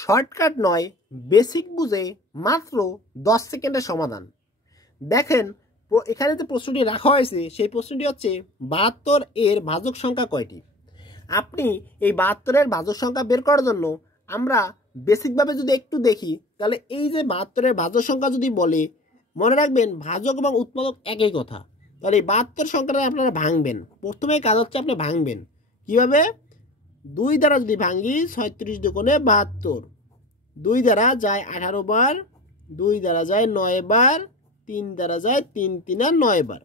Shortcut নয়, basic বুঝে মাত্র 10 সেকেন্ডের সমাধান। দেখেন এখানে যে প্রশ্নটি রাখা হয়েছে সেই প্রশ্নটি হচ্ছে 72 এর ভাজক সংখ্যা কয়টি। আপনি এই 72 এর ভাজক সংখ্যা বের করার জন্য আমরা বেসিকভাবে যদি একটু দেখি, তাহলে এই যে 72 এর ভাজক সংখ্যা যদি বলে, মনে রাখবেন ভাজক এবং উৎপাদক একই কথা। তাহলে এই 72 সংখ্যাটা আপনারা ভাঙবেন। প্রথমে কাজ হচ্ছে আপনি ভাঙবেন কিভাবে, 2 দ্বারা যদি ভাঙি 36 দুগুণে 72, 2 দ্বারা যায় 18 বার, 2 দ্বারা যায় 9 বার, 3 দ্বারা যায় 3 3 9 বার।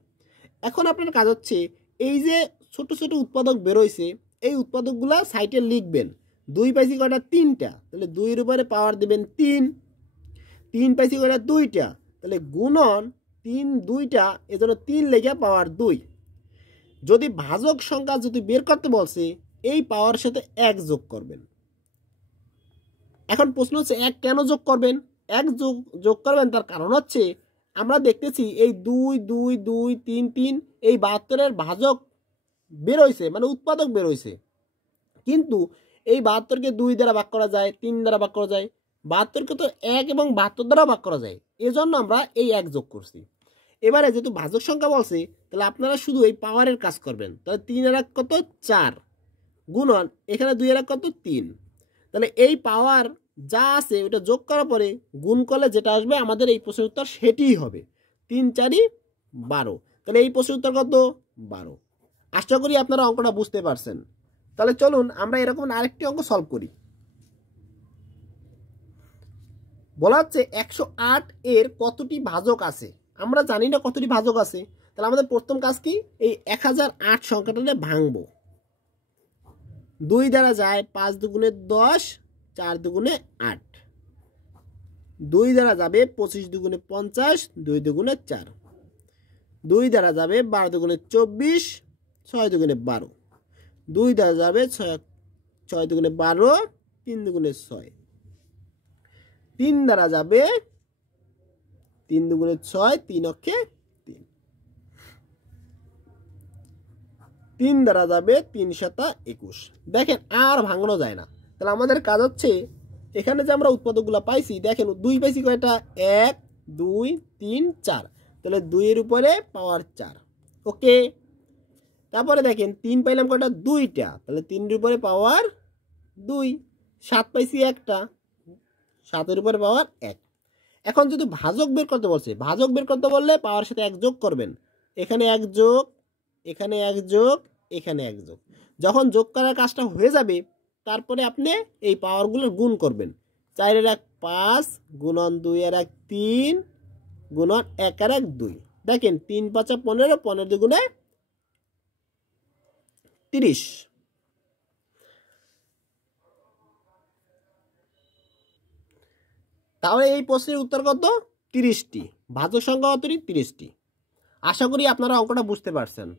এখন আপনার কাজ হচ্ছে এই যে ছোট ছোট উৎপাদক বেরোইছে এই উৎপাদকগুলা সাইটে লিখবেন। 2 পাইছি কয়টা, 3টা, তাহলে 2 এর উপরে পাওয়ার দিবেন 3। 3 পাইছি কয়টা, 2টা, তাহলে গুণন 3 2টা, এজন্য 3 লেখা পাওয়ার 2। যদি ভাজক সংখ্যা যদি বের করতে বলছে এই পাওয়ার সাথে 1 যোগ করবেন। এখন প্রশ্ন হচ্ছে 1 কেন যোগ করবেন? 1 যোগ করবেন তার কারণ হচ্ছে আমরা দেখতেছি এই 2 2 2 3 3 এই 72 এর ভাজক বের হইছে, মানে উৎপাদক বের হইছে, কিন্তু এই 72 কে 2 দ্বারা ভাগ করা যায়, 3 দ্বারা ভাগ করা যায়, 72 কে তো 1 এবং 72 দ্বারা ভাগ করা যায়, এজন্য আমরা এই 1 যোগ করছি। এবারে যেহেতু ভাজক সংখ্যা বলছে তাহলে আপনারা শুধু এই পাওয়ারের কাজ করবেন। তাহলে 3 এর 1 কত, 4, গুণন এখানে 2 এর 1 কত, 3। তাহলে এই পাওয়ার যা আছে ওটা যোগ করার পরে গুণ করলে যেটা আসবে আমাদের এই প্রশ্নের উত্তর সেটিই হবে। 3 4 12। তাহলে এই প্রশ্নের উত্তর কত, 12। আশা করি আপনারা অঙ্কটা বুঝতে পারছেন। তাহলে চলুন আমরা এরকম আরেকটি অঙ্ক সলভ করি। বলা হচ্ছে 108 এর কতটি ভাজক আছে। আমরা জানি না কতটি ভাজক আছে, তাহলে আমাদের প্রথম কাজ কি, এই 1008 সংখ্যাটাকে ভাঙবো। 2 দ্বারা যায় 5 দুগুণে 10, 4 দুগুণে 8, 2 দ্বারা যাবে 25 দুগুণে 50, 2 দুগুণে 4, 2 দ্বারা যাবে 12 দুগুণে 24, 6 দুগুণে 12, 2 দ্বারা যাবে 6 দুগুণে 12, 3 দুগুণে 6, 3 দ্বারা যাবে 3 দুগুণে 6, 3 অক্ষে 3, 3 দ্বারা যাবে 3 7 21। দেখেন আর ভাঙানো যায় না। তাহলে আমাদের কাজ হচ্ছে এখানে যে আমরা উৎপাদকগুলো পাইছি, দেখেন 2 পাইছি কয়টা, 1 2 3 4, তাহলে 2 এর উপরে পাওয়ার 4। ওকে, তারপরে দেখেন 3 পাইলাম কয়টা, 2টা, তাহলে 3 এর উপরে পাওয়ার 2। 7 পাইছি একটা, 7 এর উপরে পাওয়ার 1। এখন যদি ভাজক বের করতে বলছে, ভাজক বের করতে বললে পাওয়ার সাথে 1 যোগ করবেন। এখানে 1 যোগ, এখানে 1 যোগ, এখানে 1 যোগ। যখন যোগ করার কাজটা হয়ে যাবে তারপরে আপনি এই পাওয়ারগুলোর গুণ করবেন। 4 এর 1 5, গুণন 2 এর 1 3, গুণন 1 এর 1 2। দেখেন 3 5 15, 15 দুগুণে 30। তাহলে এই প্রশ্নের উত্তর কত, 30টি। ভাজক সংখ্যা কতটি, 30টি। আশা করি আপনারা অঙ্কটা বুঝতে পারছেন।